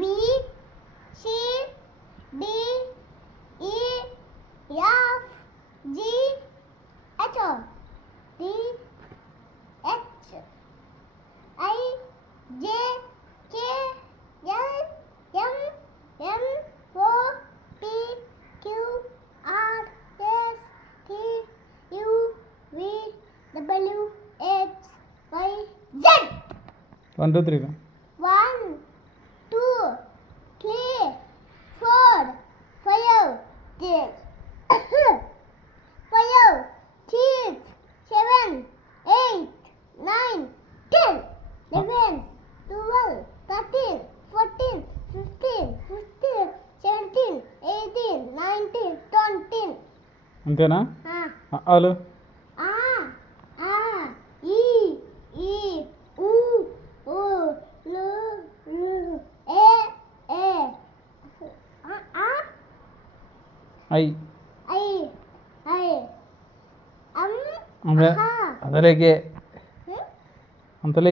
B C D E F G H D H I J K L M N O P Q R S T U V W X Y Z. 1 2 3 1 2 3 4 5 6 5 6 7 8 9 10 11 12 13 14 15 16 17 18 19 20. అంతేనా? Ah. ఆలు A A I I U U L L E E A I I I ಅಂದ್ರೆ ಅದರಿಗೆ Hmm? ಅಂತಲೇ